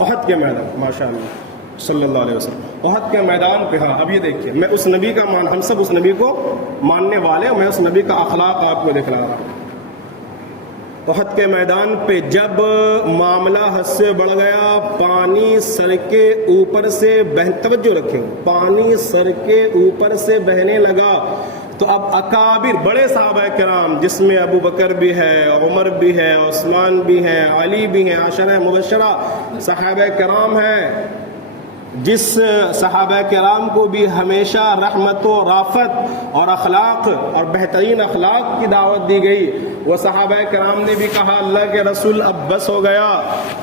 احد کے میدان، ماشاء اللہ صلی اللہ علیہ وسلم، احد کے میدان پہ. ہاں اب یہ دیکھیے، میں اس نبی کا ہم سب اس نبی کو ماننے والے ہیں، میں اس نبی کا اخلاق آپ کو دکھلا رہا ہوں. احد کے میدان پہ جب معاملہ حد سے بڑھ گیا، پانی سر کے اوپر سے توجہ رکھیں، پانی سر کے اوپر سے بہنے لگا، تو اب اکابر بڑے صحابہ کرام جس میں ابو بکر بھی ہے، عمر بھی ہے، عثمان بھی ہے، علی بھی ہیں، عشرہ مبشرہ صحابہ کرام ہیں، جس صحابہ کرام کو بھی ہمیشہ رحمت و رافت اور اخلاق اور بہترین اخلاق کی دعوت دی گئی، وہ صحابہ کرام نے بھی کہا اللہ کے رسول اب بس ہو گیا،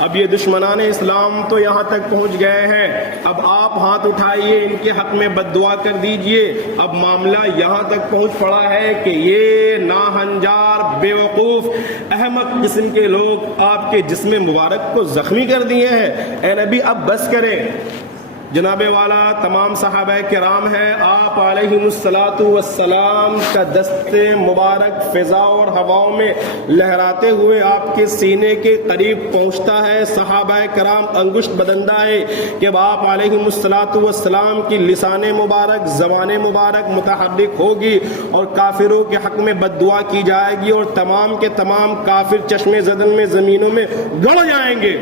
اب یہ دشمنان اسلام تو یہاں تک پہنچ گئے ہیں، اب آپ ہاتھ اٹھائیے ان کے حق میں بد دعا کر دیجئے. اب معاملہ یہاں تک پہنچ پڑا ہے کہ یہ ناہنجار بیوقوف احمق قسم کے لوگ آپ کے جسم مبارک کو زخمی کر دیے ہیں، اے نبی اب بس کریں. جناب والا تمام صحابہ کرام ہیں، آپ علیہم الصلاۃ والسلام کا دست مبارک فضا اور ہواؤں میں لہراتے ہوئے آپ کے سینے کے قریب پہنچتا ہے. صحابہ کرام انگشت بدندہ ہے کہ آپ علیہم الصلاۃ والسلام کی لسان مبارک زبان مبارک متحرک ہوگی اور کافروں کے حق میں بد دعا کی جائے گی اور تمام کے تمام کافر چشمے زدن میں زمینوں میں گڑ جائیں گے.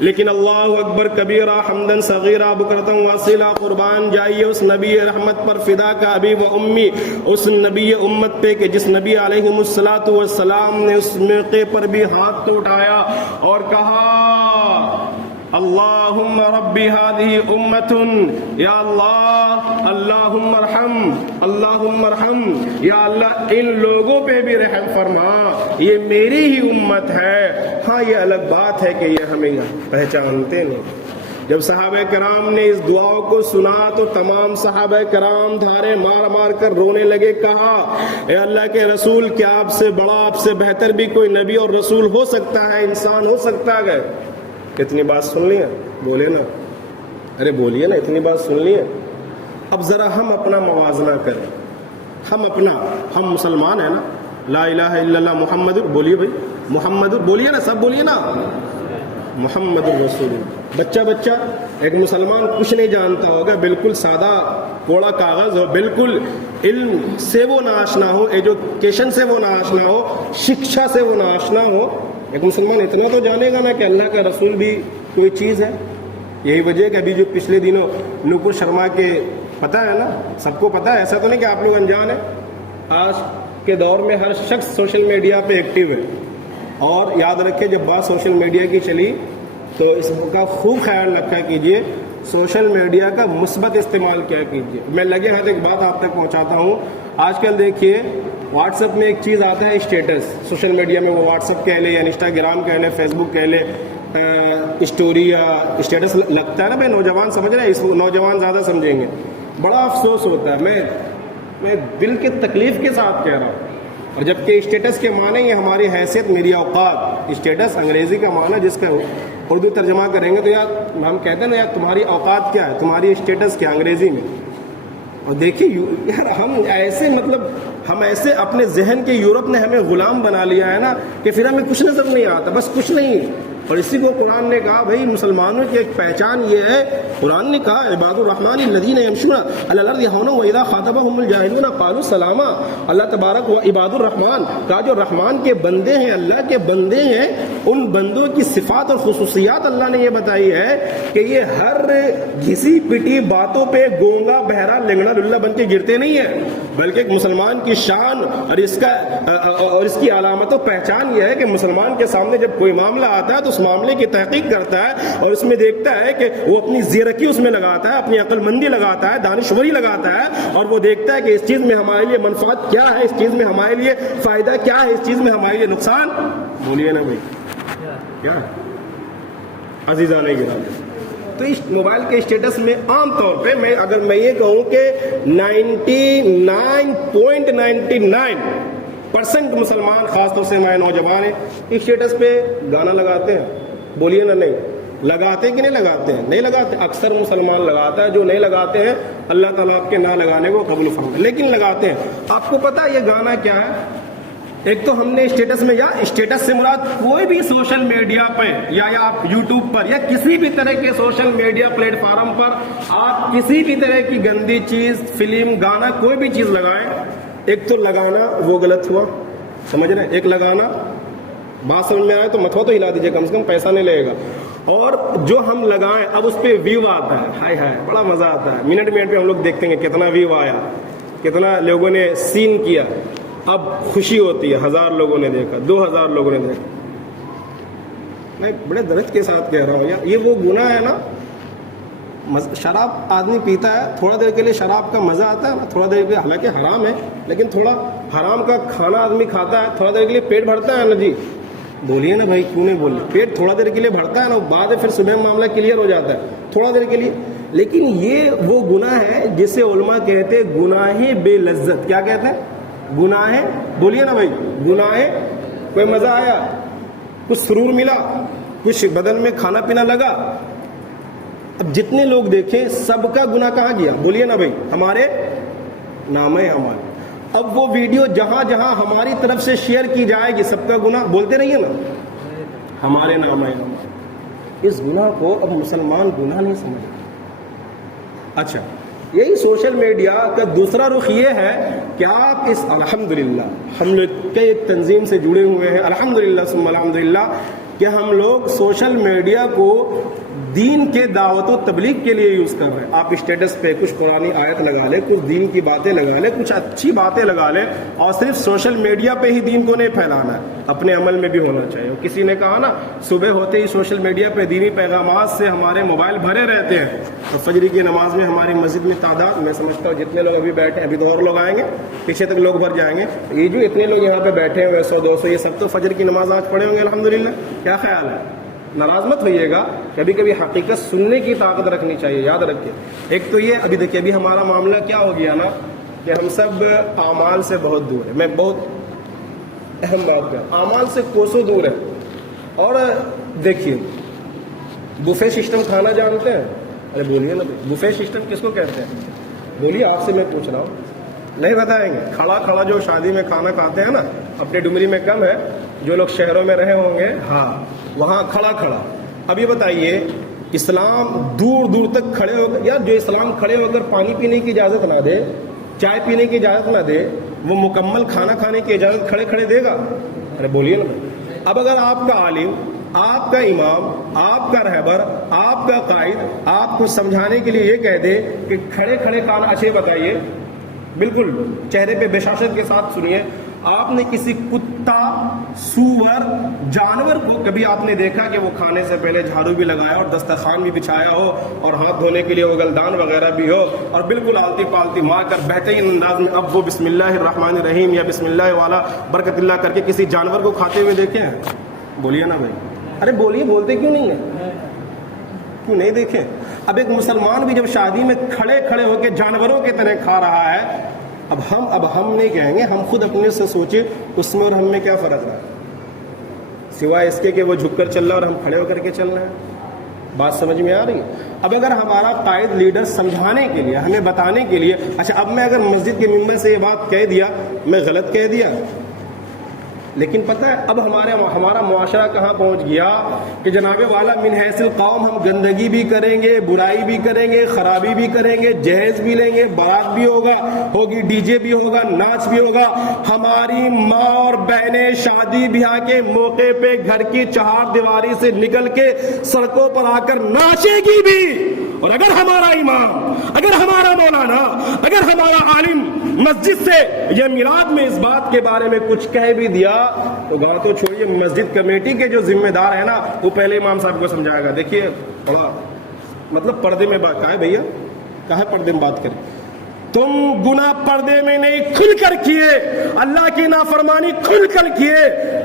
لیکن اللہ اکبر کبیرہ حمدن صغیرہ بکرۃ واسیلہ، قربان جائیے اس نبی رحمت پر فدا کا ابی و امی، اس نبی امت پہ کہ جس نبی علیہ الصلوۃ والسلام نے اس موقع پر بھی ہاتھ تو اٹھایا اور کہا اللہم ربی هذه امة، یا اللہ اللہم ارحم، اللہم ارحم، یا اللہ ان لوگوں پہ بھی رحم فرما، یہ میری ہی امت ہے. ہاں یہ الگ بات ہے کہ یہ ہمیں پہچانتے نہیں. جب صحابہ کرام نے اس دعا کو سنا تو تمام صحابہ کرام دھارے مار مار کر رونے لگے. کہا اے اللہ کے رسول، کیا آپ سے بڑا آپ سے بہتر بھی کوئی نبی اور رسول ہو سکتا ہے، انسان ہو سکتا ہے؟ اتنی بات سن لی ہے؟ بولے نا، ارے بولیے نا، اتنی بات سن لی ہے. اب ذرا ہم اپنا موازنہ کریں، ہم مسلمان ہیں نا، لا الہ الا اللہ محمد، بولیے بھائی محمد، بولیے نا، سب بولیے نا محمد الرسول. بچہ ایک مسلمان کچھ نہیں جانتا ہوگا، بالکل سادہ کوڑا کاغذ ہو، بالکل علم سے وہ ناآشنا ہو، ایجوکیشن سے وہ ناآشنا ہو، شکشا سے وہ ناآشنا ہو، ایک مسلمان اتنا تو جانے گا نا کہ اللہ کا رسول بھی کوئی چیز ہے. یہی وجہ ہے کہ ابھی جو پچھلے دنوں نوپور شرما کے پتہ ہے نا، سب کو پتہ ہے، ایسا تو نہیں کہ آپ لوگ انجان ہیں. آج کے دور میں ہر شخص سوشل میڈیا پہ ایکٹیو ہے، اور یاد رکھیں جب بات سوشل میڈیا کی چلی تو اس کا خوب خیال رکھا کیجئے، سوشل میڈیا کا مثبت استعمال کیا کیجئے. میں لگے ہاتھ ایک بات آپ تک پہنچاتا ہوں. آج کل دیکھیے واٹس ایپ میں ایک چیز آتا ہے اسٹیٹس، سوشل میڈیا میں وہ واٹس ایپ کہہ لے یا انسٹاگرام کہہ لے، فیس بک کہہ لے، اسٹوری یا اسٹیٹس لگتا ہے نا. بھائی نوجوان سمجھ رہے ہیں، اس نوجوان زیادہ سمجھیں گے. بڑا افسوس ہوتا ہے، میں دل کے تکلیف کے ساتھ کہہ رہا ہوں. اور جبکہ اسٹیٹس کے معنی یہ ہماری حیثیت، میری اوقات، اسٹیٹس انگریزی کا معنی جس کا اردو ترجمہ کریں گے تو یار ہم کہتے ہیں نا یار تمہاری اوقات کیا ہے، تمہاری اسٹیٹس کیا انگریزی میں. اور دیکھیے یار ہم ایسے اپنے ذہن کے یورپ نے ہمیں غلام بنا لیا ہے نا کہ پھر ہمیں کچھ نظر نہیں آتا، بس کچھ نہیں. اور اسی کو قرآن نے کہا بھائی مسلمانوں کی ایک پہچان یہ ہے، قرآن نے کہا عباد الرحمن الذین یمشون علی الارض ہونا واذا خاطبهم الجاہلون قالوا سلاما. اللہ تبارک و عباد الرحمن کا جو رحمان کے بندے ہیں، اللہ کے بندے ہیں، ان بندوں کی صفات اور خصوصیات اللہ نے یہ بتائی ہے کہ یہ ہر گھسی پٹی باتوں پہ گونگا بہرا لنگڑا للہ بن کے گرتے نہیں ہیں، بلکہ ایک مسلمان کی شان اور اس کی علامت و پہچان یہ ہے کہ مسلمان کے سامنے جب کوئی معاملہ آتا ہے تو اس معاملے کی تحقیق کرتا ہے اور اس میں دیکھتا ہے کہ وہ اپنی زیرکی اس میں لگاتا ہے، اپنی عقل مندی لگاتا ہے، دانشوری لگاتا ہے، اور وہ دیکھتا ہے کہ اس چیز میں ہمارے لیے منفعت کیا ہے، اس چیز میں ہمارے لیے فائدہ کیا ہے، اس چیز میں ہمارے لیے نقصان. بولیے نا بھائی کیا عزیزان گرامی. تو اس موبائل کے اسٹیٹس میں عام طور پہ اگر میں یہ کہوں کہ 99.99% مسلمان خاص طور سے ہمارے نوجوان ہیں اسٹیٹس پہ گانا لگاتے ہیں. بولیے نا نہیں لگاتے کہ نہیں لگاتے ہیں؟ نہیں لگاتے. اکثر مسلمان لگاتا ہے، جو نہیں لگاتے ہیں اللہ تعالیٰ آپ کے نہ لگانے کو قبول فرمائے، لیکن لگاتے ہیں. آپ کو پتا یہ گانا کیا ہے؟ ایک تو ہم نے اسٹیٹس میں، یا اسٹیٹس سے مراد کوئی بھی سوشل میڈیا پہ یا آپ یوٹیوب پر یا کسی بھی طرح کے سوشل میڈیا پلیٹ فارم پر آپ کسی بھی طرح کی گندی چیز، فلم، گانا، کوئی بھی چیز لگائیں، ایک تو لگانا وہ غلط ہوا، سمجھ رہے ہیں؟ ایک لگانا، بات سمجھ میں آئے تو متھوا تو ہلا دیجیے، کم سے کم پیسہ نہیں لگے گا. اور جو ہم لگائیں اب اس پہ ویو آتا ہے، ہائے ہائے بڑا مزہ آتا ہے، منٹ منٹ پہ ہم لوگ دیکھتے ہیں کتنا ویو آیا، کتنا لوگوں نے سین کیا. اب خوشی ہوتی ہے 1000 لوگوں نے دیکھا، 2000 لوگوں نے دیکھا. میں بڑے درد کے ساتھ کہہ رہا ہوں یار، یہ وہ گناہ ہے نا. شراب آدمی پیتا ہے، تھوڑا دیر کے لیے شراب کا مزہ آتا ہے نا، تھوڑا دیر کے لیے، حالانکہ حرام ہے لیکن تھوڑا حرام کا کھانا آدمی کھاتا ہے، تھوڑا دیر کے لیے پیٹ بھرتا ہے نا. جی بولیے نا بھائی، کیوں نہیں بول رہے؟ پیٹ تھوڑا دیر کے لیے بھرتا ہے نا، بعد میں پھر صبح معاملہ کلیئر ہو جاتا ہے تھوڑا دیر کے لیے. لیکن یہ وہ گناہ ہے جسے علماء کہتے ہیں گناہ بے لذت. کیا کہتے ہیں؟ گناہ. بولیے نا بھائی، گناہ. کوئی مزہ آیا، کچھ سرور ملا، کچھ بدن میں کھانا پینا لگا. اب جتنے لوگ دیکھیں سب کا گناہ کہاں گیا؟ بولیے نا بھائی، ہمارے نامے ہمارے. اب وہ ویڈیو جہاں جہاں ہماری طرف سے شیئر کی جائے گی سب کا گناہ بولتے رہیے نا، ہمارے نامے ہمارے. اس گناہ کو اب مسلمان گناہ نہیں سمجھتے. اچھا، یہی سوشل میڈیا کا دوسرا رخ یہ ہے کہ آپ اس، الحمدللہ ہم لوگ کئی تنظیم سے جڑے ہوئے ہیں، الحمدللہ ثم الحمدللہ، کہ ہم لوگ سوشل میڈیا کو دین کے دعوت و تبلیغ کے لیے یوز کر رہے ہیں. آپ اسٹیٹس پہ کچھ قرآنی آیت لگا لیں، کچھ دین کی باتیں لگا لیں، کچھ اچھی باتیں لگا لیں، اور صرف سوشل میڈیا پہ ہی دین کو نہیں پھیلانا ہے، اپنے عمل میں بھی ہونا چاہیے. کسی نے کہا نا صبح ہوتے ہی سوشل میڈیا پہ دینی پیغامات سے ہمارے موبائل بھرے رہتے ہیں. اور فجر کی نماز میں ہماری مسجد میں تعداد، میں سمجھتا ہوں جتنے لوگ ابھی بیٹھے ہیں، ابھی تو اور لوگ آئیں گے، پیچھے تک لوگ بھر جائیں گے. یہ جو اتنے لوگ یہاں پہ بیٹھے ہیں 100 200، یہ سب تو فجر کی نماز آج پڑھے ہوں گے الحمدللہ. کیا خیال ہے؟ ناراض مت ہوئیے گا، کبھی کبھی حقیقت سننے کی طاقت رکھنی چاہیے. یاد رکھیے، ایک تو یہ، ابھی دیکھیے ابھی ہمارا معاملہ کیا ہو گیا نا کہ ہم سب اعمال سے بہت دور ہیں. میں بہت اہم بات ہے، اعمال سے کوسوں دور ہے. اور دیکھیے بوفے سسٹم کھانا جانتے ہیں؟ ارے بولیے نا، بوفے سسٹم کس کو کہتے ہیں؟ بولیے، آپ سے میں پوچھ رہا ہوں. نہیں بتائیں گے؟ کھڑا کھڑا جو شادی میں کھانا کھاتے ہیں نا، اپنے ڈمری میں کم ہے، جو لوگ شہروں میں رہے ہوں گے، ہاں وہاں کھڑا کھڑا. اب یہ بتائیے، اسلام دور دور تک کھڑے ہو کر، یار جو اسلام کھڑے ہو کر پانی پینے کی اجازت نہ دے، چائے پینے کی اجازت نہ دے، وہ مکمل کھانا کھانے کی اجازت کھڑے کھڑے دے گا؟ ارے بولیے نا. اب اگر آپ کا عالم، آپ کا امام، آپ کا رہبر، آپ کا قائد آپ کو سمجھانے کے لیے یہ کہہ دے کہ کھڑے کھڑے کھانا، اچھے بتائیے، بالکل چہرے پہ بشاشت کے ساتھ سنیے، آپ نے کسی کتا، سور، جانور کو کبھی آپ نے دیکھا کہ وہ کھانے سے پہلے جھاڑو بھی لگایا اور دسترخوان بھی بچھایا ہو اور ہاتھ دھونے کے لیے وہ گلدان وغیرہ بھی ہو اور بالکل آلتی پالتی مار کر بہترین انداز میں اب وہ بسم اللہ الرحمن الرحیم یا بسم اللہ والا برکت اللہ کر کے کسی جانور کو کھاتے ہوئے دیکھے ہیں؟ بولیے نا بھائی. ارے بولیے، بولتے کیوں نہیں ہیں؟ کیوں نہیں دیکھیں؟ اب ایک مسلمان بھی جب شادی میں کھڑے کھڑے ہو کے جانوروں کی طرح کھا رہا ہے، اب ہم نہیں کہیں گے، ہم خود اپنے سے سوچیں اس میں اور ہم میں کیا فرق ہے، سوائے اس کے کہ وہ جھک کر چل رہا ہے اور ہم کھڑے ہو کر کے چل رہے ہیں. بات سمجھ میں آ رہی ہے؟ اب اگر ہمارا قائد لیڈر سمجھانے کے لیے، ہمیں بتانے کے لیے، اچھا اب میں اگر مسجد کے ممبر سے یہ بات کہہ دیا، میں غلط کہہ دیا، لیکن پتہ ہے اب ہمارا معاشرہ کہاں پہنچ گیا کہ جناب والا من حیث القوم ہم گندگی بھی کریں گے، برائی بھی کریں گے، خرابی بھی کریں گے، جہیز بھی لیں گے، بارات بھی ہوگی، ڈی جے بھی ہوگا، ناچ بھی ہوگا. ہماری ماں اور بہنیں شادی بیاہ کے موقع پہ گھر کی چہار دیواری سے نکل کے سڑکوں پر آ کر ناچے گی بھی. اور اگر ہمارا امام، اگر ہمارا مولانا، اگر ہمارا عالم مسجد سے یہ میلاد میں اس بات کے بارے میں کچھ کہہ بھی دیا تو بات تو چھوڑیے، مسجد کمیٹی کے جو ذمہ دار ہے نا وہ پہلے امام صاحب کو سمجھائے گا. دیکھیے تھوڑا مطلب پردے میں بات، کہا ہے بھیا، کہاں پردے میں بات کریں؟ تم گناہ پردے میں نہیں کھل کر کیے، اللہ کی نافرمانی کھل کر کیے،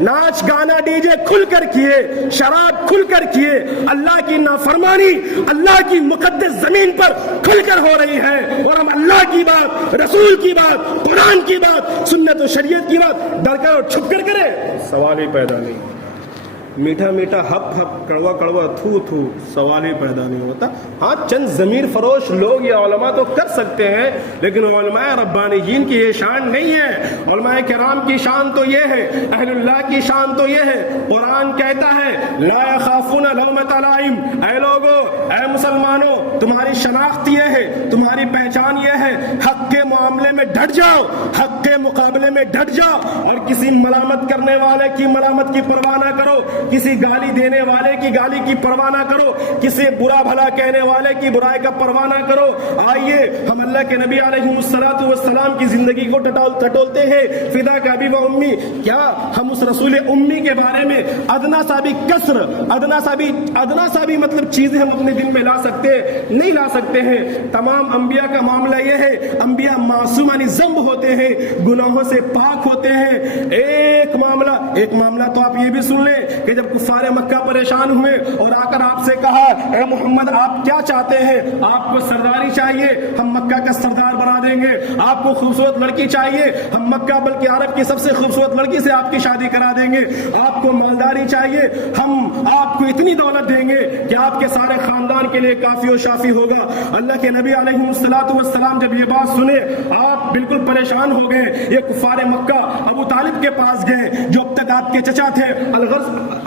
ناچ گانا ڈی جے کھل کر کیے، شراب کھل کر کیے، اللہ کی نافرمانی اللہ کی مقدس زمین پر کھل کر ہو رہی ہے. اور ہم اللہ کی بات، رسول کی بات، قرآن کی بات، سنت و شریعت کی بات ڈر کر اور چھپ کر کریں، سوال ہی پیدا نہیں. میٹھا میٹھا ہپ ہپ کڑوا کڑوا تھو تھو سوال ہی پیدا نہیں ہوتا. ہاں چند ضمیر فروش لوگ یا علماء تو کر سکتے ہیں, لیکن علماء ربانیین کی یہ شان نہیں ہے. علماء کرام کی شان تو یہ ہے, اہل اللہ کی شان تو یہ ہے. قرآن کہتا ہے لا یخافون لومۃ لائم. اے لوگو, اے مسلمانوں, تمہاری شناخت یہ ہے, تمہاری پہچان یہ ہے, حق کے معاملے میں ڈٹ جاؤ, حق کے مقابلے میں ڈٹ جاؤ, اور کسی ملامت کرنے والے کی ملامت کی پرواہ نہ کرو, کسی گالی دینے والے کی گالی کی پرواہ نہ کرو, کسی برا بھلا کہنے والے کی برائی کا پرواہ نہ کرو. آئیے ہم اللہ کے نبی علیہ الصلوۃ والسلام کی زندگی کو ٹٹولتے ہیں. فدا کا ابی و امی, کیا ہم اس رسول امی کے بارے میں ادنا سا بھی کسر, ادنا سا بھی مطلب چیزیں ہم اپنے دل میں لا سکتے نہیں لا سکتے ہیں. تمام انبیاء کا معاملہ یہ ہے, انبیاء معصومانی ذنب ہوتے ہیں, گناہوں سے پاک ہوتے ہیں. ایک معاملہ تو آپ یہ بھی سن لیں کہ جب کفار مکہ پریشان ہوئے اور آ کر آپ سے کہا اے محمد آپ کیا چاہتے ہیں, آپ کو سرداری چاہیے, ہم مکہ کا سردار بنا دیں گے. آپ کو خوبصورت لڑکی چاہیے, ہم مکہ بلکہ عرب کی سب سے خوبصورت لڑکی سے آپ کی شادی کرا دیں گے. آپ کو مالداری چاہیے, ہم آپ کو اتنی دولت دیں گے کہ آپ کے سارے خاندان کے لیے کافی و شافی ہوگا. اللہ کے نبی علیہ الصلوۃ والسلام جب یہ بات سنے آپ بالکل پریشان ہو گئے. یہ کفار مکہ ابو طالب کے پاس گئے جو اب تک آپ کے چچا تھے.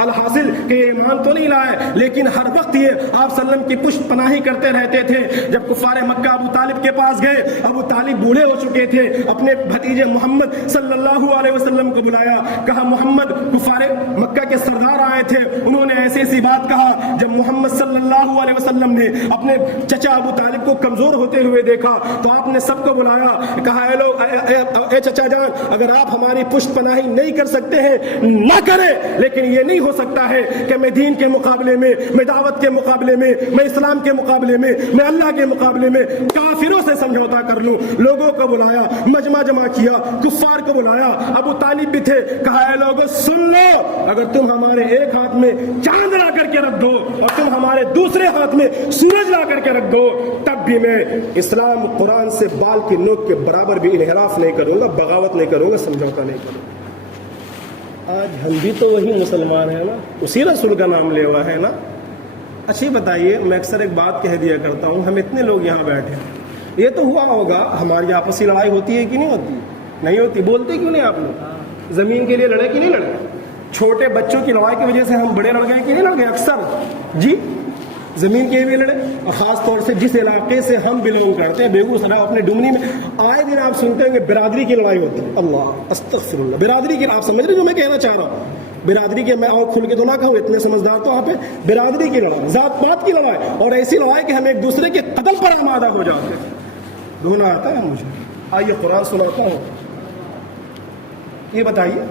الحاصل کہ یہ ایمان تو نہیں لائے, لیکن ہر وقت یہ آپ صلی اللہ علیہ وسلم کی پشت پناہی کرتے رہتے تھے. جب کفار مکہ ابو طالب کے پاس گئے, ابو طالب بوڑھے ہو چکے تھے, اپنے بھتیجے محمد صلی اللہ علیہ وسلم کو بلایا, کہا محمد کفار مکہ کے سردار آئے تھے, انہوں نے ایسی ایسی بات کہا. جب محمد صلی اللہ علیہ وسلم نے اپنے چچا ابو طالب کو کمزور ہوتے ہوئے دیکھا تو آپ نے سب کو بلایا, کہا اے لوگ, اے چچا جان, اگر آپ ہماری پشت پناہی نہیں کر سکتے ہیں نہ کریں, لیکن یہ نہیں ہو سکتا ہے کہ میں دین کے مقابلے میں, میں دعوت کے مقابلے میں, میں اسلام کے مقابلے میں, میں اللہ کے مقابلے میں کافروں سے سمجھوتا کر لوں. لوگوں کو بلایا, مجمع جمع کیا, کفار کو بلایا, ابو طالب بھی تھے, کہا اے لوگوں سن لو, اگر تم ہمارے ایک ہاتھ میں چاند لا کر کے رکھ دو اور تم ہمارے دوسرے ہاتھ میں سورج لا کر کے رکھ دو, تب بھی میں اسلام قرآن سے بال کی نوک کے برابر بھی انحراف نہیں کروں گا, بغاوت نہیں کروں گا, سمجھوتا نہیں کروں گا. آج ہم بھی تو وہی مسلمان ہیں نا, اسی رسول کا نام لے ہوا ہے نا. اچھی بتائیے, میں اکثر ایک بات کہہ دیا کرتا ہوں, ہم اتنے لوگ یہاں بیٹھے ہیں, یہ تو ہوا ہوگا ہماری آپسی لڑائی ہوتی ہے کہ نہیں ہوتی؟ نہیں ہوتی. بولتے کیوں نہیں آپ لوگ؟ زمین کے لیے لڑے کہ نہیں لڑے؟ چھوٹے بچوں کی لڑائی کی وجہ سے ہم بڑے لڑ گئے کہ نہیں لڑ گئے؟ اکثر جی زمین کے بھی لڑے. اور خاص طور سے جس علاقے سے ہم بلونگ کرتے ہیں, بیگوسرائے, اپنے ڈمنی میں آئے دن آپ سنتے ہیں کہ برادری کی لڑائی ہوتی ہے. اللہ استغفر اللہ, برادری کی, آپ سمجھ رہے جو میں کہنا چاہ رہا ہوں؟ برادری کے, میں اور کھل کے تو نہ کہوں, اتنے سمجھدار تو آپ ہیں. برادری کی لڑائی, ذات پات کی لڑائی, اور ایسی لڑائی کہ ہم ایک دوسرے کے قتل پر آمادہ ہو جاتے ہیں. دھونا آتا ہے مجھے. آئیے قرآن سناتا ہوں. یہ بتائیے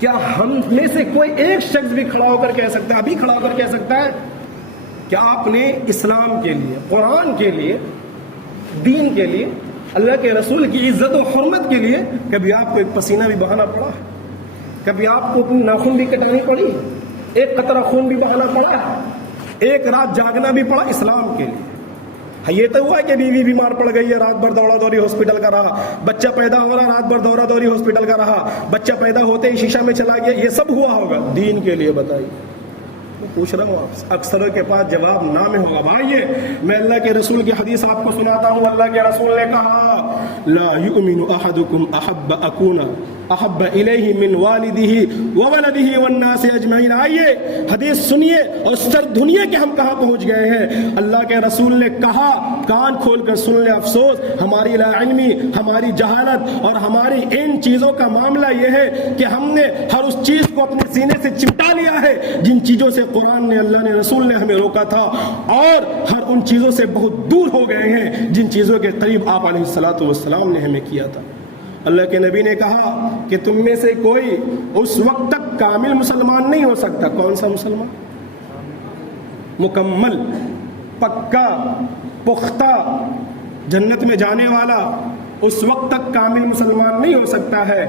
کیا ہم میں سے کوئی ایک شخص بھی کھڑا ہو کر کہہ سکتا ہے, ابھی کھڑا ہو کر کہہ سکتا ہے کہ آپ نے اسلام کے لیے, قرآن کے لیے, دین کے لیے, اللہ کے رسول کی عزت و حرمت کے لیے کبھی آپ کو ایک پسینہ بھی بہانا پڑا, کبھی آپ کو اپنی ناخن بھی کٹانی پڑی, ایک قطرہ خون بھی بہانا پڑا, ایک رات جاگنا بھی پڑا اسلام کے لیے؟ یہ تو ہوا کہ بیوی بیمار پڑ گئی ہے, رات بھر دوڑا دوری ہاسپٹل کا رہا, بچہ پیدا ہو رہا, رات بھر دورہ دوری ہاسپٹل کا رہا, بچہ پیدا ہوتے ہی شیشہ میں چلا گیا, یہ سب ہوا ہوگا دین کے لیے؟ بتائیے. میں پوچھ رہا ہوں آپ سے, اکثر کے پاس جواب نہ میں ہوگا. بھائیے میں اللہ کے رسول کی حدیث آپ کو سناتا ہوں. اللہ کے رسول نے کہا لا یؤمن احدکم احب اکون احب الیہ من والدہ وولدہ والناس اجمعین. آئیے حدیث سنیے اور سر دھنیے کہ ہم کہاں پہنچ گئے ہیں. اللہ کے رسول نے کہا, کان کھول کر سن لے. افسوس ہماری لا علمی, ہماری جہالت اور ہماری ان چیزوں کا معاملہ یہ ہے کہ ہم نے ہر اس چیز کو اپنے سینے سے چمٹا لیا ہے جن چیزوں سے قرآن نے, اللہ نے, رسول نے ہمیں روکا تھا, اور ہر ان چیزوں سے بہت دور ہو گئے ہیں جن چیزوں کے قریب آپ علیہ الصلوۃ والسلام نے ہمیں کیا تھا. اللہ کے نبی نے کہا کہ تم میں سے کوئی اس وقت تک کامل مسلمان نہیں ہو سکتا. کون سا مسلمان؟ مکمل, پکا, پختہ, جنت میں جانے والا, اس وقت تک کامل مسلمان نہیں ہو سکتا ہے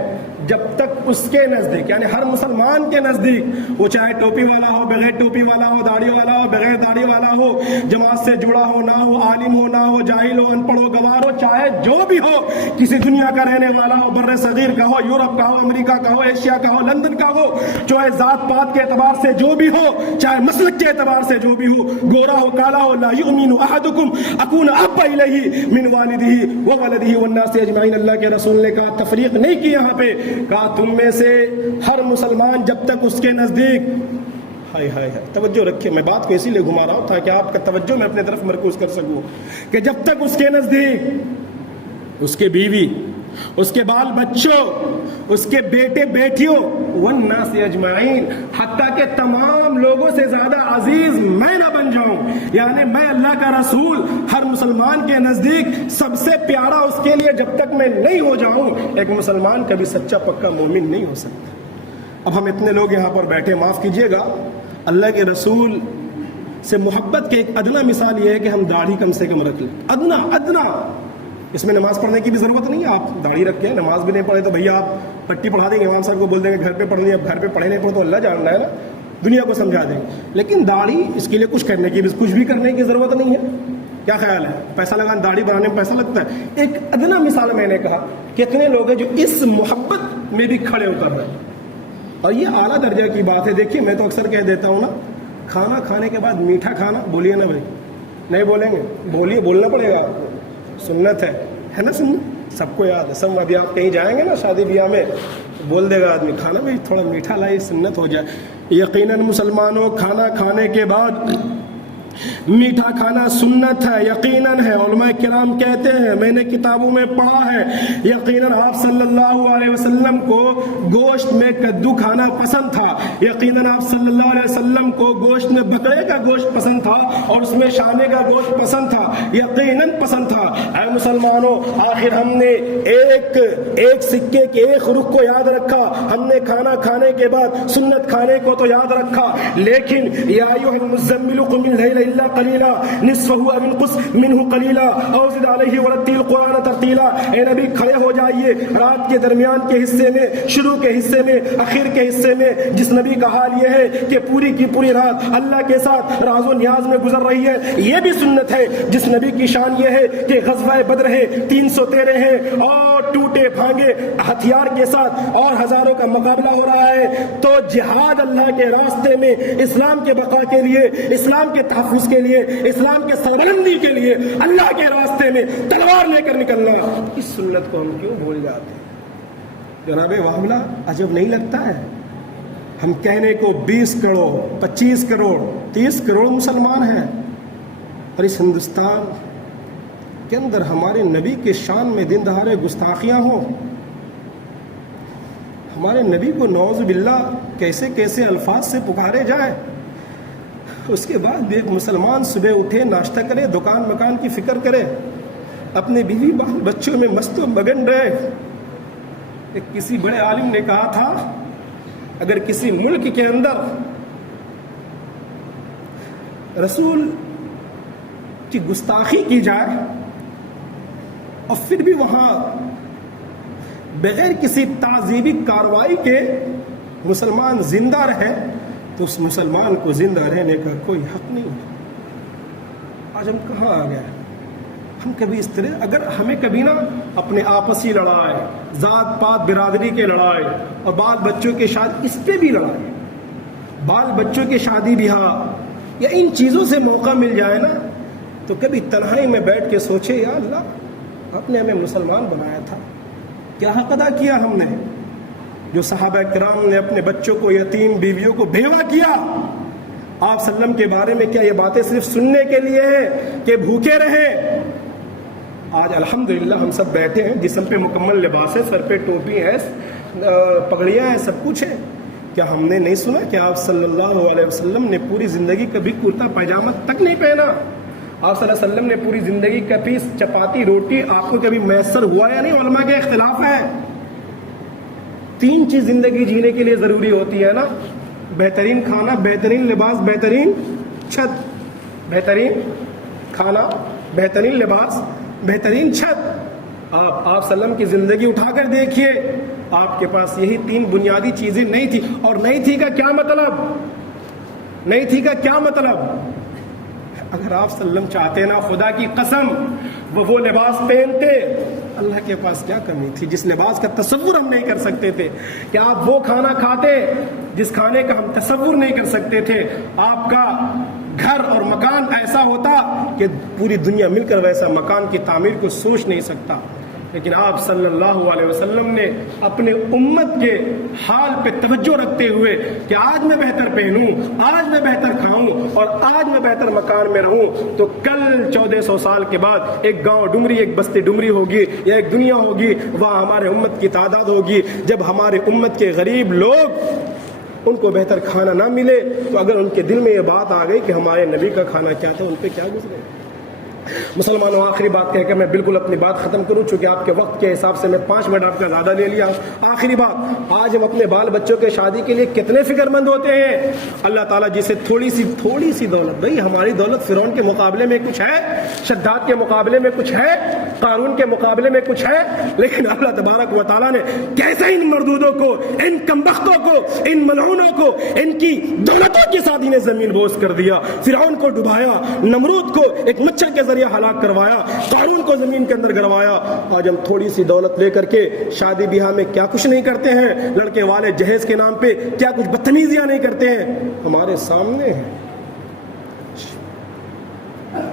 جب تک اس کے نزدیک یعنی ہر مسلمان کے نزدیک وہ چاہے ٹوپی والا ہو بغیر ٹوپی والا ہو داڑھی والا ہو بغیر داڑھی والا ہو جماعت سے جڑا ہو نہ ہو عالم ہو نہ ہو جاہل ہو ان پڑھ ہو گوار ہو چاہے جو بھی ہو کسی دنیا کا رہنے والا ہو بر صغیر کا ہو یورپ کا ہو امریکہ کا ہو ایشیا کا ہو لندن کا ہو چاہے ذات پات کے اعتبار سے جو بھی ہو چاہے مسلک کے اعتبار سے جو بھی ہو گورا ہو کالا ہو لا یؤمن احدکم اکون احب الیہ من والدہ وولدہ والناس اجمعین اللہ کے رسول نے کہا تفریق نہیں کی یہاں پہ کہا تم میں سے ہر مسلمان جب تک اس کے نزدیک ہائے ہائے ہائے توجہ رکھیں میں بات کو اسی لیے گھما رہا ہوں تاکہ آپ کا توجہ میں اپنے طرف مرکوز کر سکوں کہ جب تک اس کے نزدیک اس کے بیوی اس کے بال بچوں اس کے بیٹے بیٹیوں والناس اجمعین حتیٰ کہ تمام لوگوں سے زیادہ عزیز میں نہ بن جاؤں یعنی میں اللہ کا رسول ہر مسلمان کے نزدیک سب سے پیارا اس کے لیے جب تک میں نہیں ہو جاؤں ایک مسلمان کبھی سچا پکا مومن نہیں ہو سکتا. اب ہم اتنے لوگ یہاں پر بیٹھے معاف کیجئے گا اللہ کے رسول سے محبت کی ایک ادنا مثال یہ ہے کہ ہم داڑھی کم سے کم رکھ لیں ادنا اس میں نماز پڑھنے کی بھی ضرورت نہیں ہے آپ داڑھی رکھ کے نماز بھی نہیں پڑھے تو بھیا آپ پٹی پڑھا دیں گے امام صاحب کو بول دیں گے گھر پہ پڑھنی ہے اب گھر پہ پڑھے نہیں پڑھے تو اللہ جاننا ہے نا دنیا کو سمجھا دیں گے لیکن داڑھی اس کے لیے کچھ بھی کرنے کی ضرورت نہیں ہے. کیا خیال ہے پیسہ لگانا داڑھی بنانے میں پیسہ لگتا ہے. ایک ادنا مثال میں نے کہا کتنے لوگ ہیں جو اس محبت میں بھی کھڑے اتر رہے ہیں اور یہ اعلیٰ درجہ کی بات ہے. دیکھیے میں تو اکثر کہہ دیتا ہوں نا کھانا کھانے کے بعد میٹھا کھانا بولیے نا بھائی نہیں بولیں گے بولیے بولنا پڑے گا سنت ہے نا سنت سب کو یاد ہے سب ابھی آپ کہیں جائیں گے نا شادی بیاہ میں بول دے گا آدمی کھانا بھائی تھوڑا میٹھا لائے سنت ہو جائے. یقیناً مسلمانوں کھانا کھانے کے بعد میٹھا کھانا سنت ہے یقیناً ہے. علماء کرام کہتے ہیں میں نے کتابوں میں پڑھا ہے یقیناً آپ صلی اللہ علیہ وسلم کو گوشت میں کدو کھانا پسند تھا یقیناً آپ صلی اللہ علیہ وسلم کو گوشت میں بکرے کا گوشت پسند تھا اور اس میں شانے کا گوشت پسند تھا یقیناً پسند تھا. اے مسلمانوں آخر ہم نے ایک سکے کے ایک رخ کو یاد رکھا ہم نے کھانا کھانے کے بعد سنت کھانے کو تو یاد رکھا لیکن یا ایھا المزمل قم الليل الا قليلا نصفه او انقص منه قليلا او زد عليه ورتل القران ترتيلا. اے نبی کھڑے ہو جائیے رات کے درمیان کے حصے میں شروع کے حصے میں اخیر کے حصے میں جس نبی کا حال یہ ہے کہ پوری کی پوری رات اللہ کے ساتھ راز و نیاز میں گزر رہی ہے یہ بھی سنت ہے. جس نبی کی شان یہ ہے کہ غزوہ بدر ہے 313 ہے اور ٹوٹے بھانگے ہتھیار کے ساتھ اور ہزاروں کا مقابلہ ہو رہا ہے تو جہاد اللہ کے راستے میں اسلام کے بقا کے لیے اسلام کے تحفظ کے لیے اسلام کے سربلندی کے لیے اللہ کے راستے میں تلوار لے کر نکلنا اس سنت کو ہم کیوں بھول جاتے ہیں. جناب معاملہ عجب نہیں لگتا ہے ہم کہنے کو 20 کروڑ 25 کروڑ 30 کروڑ مسلمان ہیں اور اس ہندوستان کے اندر ہمارے نبی کے شان میں دن دہاڑے گستاخیاں ہوں ہمارے نبی کو نعوذ باللہ کیسے کیسے الفاظ سے پکارے جائے. اس کے بعد بھی ایک مسلمان صبح اٹھے ناشتہ کرے دکان مکان کی فکر کرے اپنے بیوی بال بچوں میں مست و مگن رہے. ایک کسی بڑے عالم نے کہا تھا اگر کسی ملک کے اندر رسول کی گستاخی کی جائے اور پھر بھی وہاں بغیر کسی تعذیبی کارروائی کے مسلمان زندہ رہے تو اس مسلمان کو زندہ رہنے کا کوئی حق نہیں. آج ہم کہاں آ گئے ہم کبھی اس طرح اگر ہمیں کبھی نا اپنے آپسی لڑائی ذات پات برادری کے لڑائی اور بال بچوں کے شادی اس پہ بھی لڑائی بال بچوں کے شادی بیاہ یا ان چیزوں سے موقع مل جائے نا تو کبھی تنہائی میں بیٹھ کے سوچے یا اللہ آپ نے ہمیں مسلمان بنایا تھا کیا حق ادا کیا ہم نے جو صحابہ کرام نے اپنے بچوں کو یتیم بیویوں کو بیوہ کیا آپ صلی اللہ علیہ وسلم کے بارے میں کیا یہ باتیں صرف سننے کے لیے ہیں کہ بھوکے رہیں. آج الحمدللہ ہم سب بیٹھے ہیں جسم پہ مکمل لباس ہے سر پہ ٹوپی ہے پگڑیاں ہیں سب کچھ ہے. کیا ہم نے نہیں سنا کہ آپ صلی اللہ علیہ وسلم نے پوری زندگی کبھی کرتا پائجامہ تک نہیں پہنا. آپ صلی اللہ علیہ وسلم نے پوری زندگی کبھی چپاتی روٹی آپ کو کبھی میسر ہوا یا نہیں علماء کے اختلاف ہے. 3 چیز زندگی جینے کے لیے ضروری ہوتی ہے نا بہترین کھانا بہترین لباس بہترین چھت. بہترین کھانا بہترین لباس بہترین چھت. آپ صلی اللہ علیہ وسلم کی زندگی اٹھا کر دیکھیے آپ کے پاس یہی 3 بنیادی چیزیں نہیں تھی. اور نہیں تھی کا کیا مطلب؟ نہیں تھی کا کیا مطلب؟ اگر آپ صلی اللہ علیہ وسلم چاہتے نا خدا کی قسم وہ لباس پہنتے. اللہ کے پاس کیا کمی تھی جس لباس کا تصور ہم نہیں کر سکتے تھے؟ کہ آپ وہ کھانا کھاتے جس کھانے کا ہم تصور نہیں کر سکتے تھے؟ آپ کا گھر اور مکان ایسا ہوتا کہ پوری دنیا مل کر ویسا مکان کی تعمیر کو سوچ نہیں سکتا. لیکن آپ صلی اللہ علیہ وسلم نے اپنے امت کے حال پہ توجہ رکھتے ہوئے کہ آج میں بہتر پہنوں، آج میں بہتر کھاؤں اور آج میں بہتر مکان میں رہوں تو کل 1400 سال کے بعد ایک گاؤں ڈمری، ایک بستی ڈمری ہوگی یا ایک دنیا ہوگی، وہاں ہمارے امت کی تعداد ہوگی. جب ہمارے امت کے غریب لوگ ان کو بہتر کھانا نہ ملے تو اگر ان کے دل میں یہ بات آ گئی کہ ہمارے نبی کا کھانا کیا تھا، ان پہ کیا گزرے. مسلمانوں آخری بات کہہ کر میں بالکل اپنی بات ختم کروں، چونکہ آپ کے وقت کے حساب سے میں 5 منٹ آپ کا زیادہ لے لیا. آخری بات، آج ہم اپنے بال بچوں کے شادی کے لیے کتنے فکر مند ہوتے ہیں. اللہ تعالیٰ جسے تھوڑی سی دولت، بھائی ہماری دولت فرعون کے مقابلے میں کچھ ہے، شداد کے مقابلے میں کچھ ہے، قارون کے مقابلے میں کچھ ہے، لیکن اللہ تبارک و تعالیٰ نے کیسے ان مردودوں کو، ان کمبختوں کو، ان ملعونوں کو ان کی دولتوں کے ساتھ انہیں زمین بوس کر دیا. فرعون کو ڈبایا، نمرود کو ایک مچھر کے ذریعے ہلاک کروایا، قارون کو زمین کے اندر گروایا. آج ہم تھوڑی سی دولت لے کر کے شادی بیاہ میں کیا کچھ نہیں کرتے ہیں، لڑکے والے جہیز کے نام پہ کیا کچھ بدتمیزیاں نہیں کرتے ہیں، ہمارے سامنے ہیں.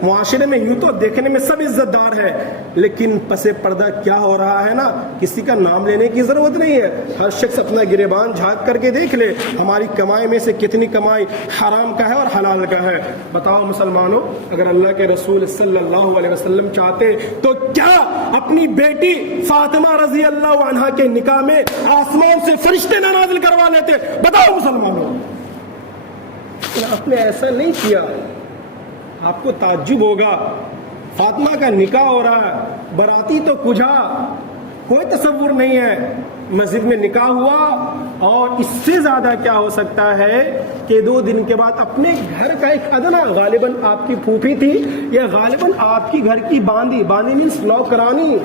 معاشرے میں یوں تو دیکھنے میں سب عزت دار ہے، لیکن پس پردہ کیا ہو رہا ہے نا، کسی کا نام لینے کی ضرورت نہیں ہے. ہر شخص اپنا گریبان جھانک کر کے دیکھ لے، ہماری کمائی میں سے کتنی کمائی حرام کا ہے اور حلال کا ہے. بتاؤ مسلمانوں، اگر اللہ کے رسول صلی اللہ علیہ وسلم چاہتے تو کیا اپنی بیٹی فاطمہ رضی اللہ عنہا کے نکاح میں آسمان سے فرشتے نہ نازل کروا لیتے؟ بتاؤ مسلمانوں. آپ نے ایسا نہیں کیا. آپ کو تعجب ہوگا، فاطمہ کا نکاح ہو رہا ہے، باراتی تو کجا، کوئی تصور نہیں ہے، مسجد میں نکاح ہوا. اور اس سے زیادہ کیا ہو سکتا ہے کہ 2 دن کے بعد اپنے گھر کا ایک ادنا، غالباً آپ کی پھوپھی تھی یا غالباً آپ کی گھر کی باندی مینس نوکرانی،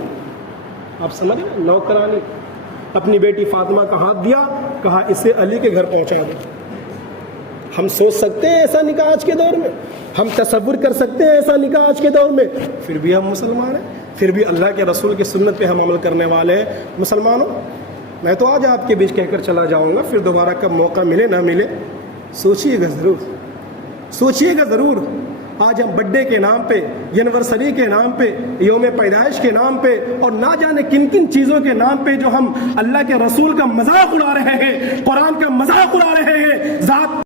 آپ سمجھ رہے، نوکرانی، اپنی بیٹی فاطمہ کا ہاتھ دیا، کہا اسے علی کے گھر پہنچا دو. ہم سوچ سکتے ہیں ایسا نکاح آج کے دور میں؟ ہم تصور کر سکتے ہیں ایسا نکاح آج کے دور میں؟ پھر بھی ہم مسلمان ہیں، پھر بھی اللہ کے رسول کی سنت پہ ہم عمل کرنے والے ہیں. مسلمانوں، میں تو آج آپ کے بیچ کہہ کر چلا جاؤں گا، پھر دوبارہ کب موقع ملے نہ ملے سوچئے گا ضرور، سوچئے گا ضرور. آج ہم برتھ ڈے کے نام پہ، اینیورسری کے نام پہ، یوم پیدائش کے نام پہ اور نہ جانے کن کن چیزوں کے نام پہ جو ہم اللہ کے رسول کا مذاق اڑا رہے ہیں، قرآن کا مذاق اڑا رہے ہیں، ذات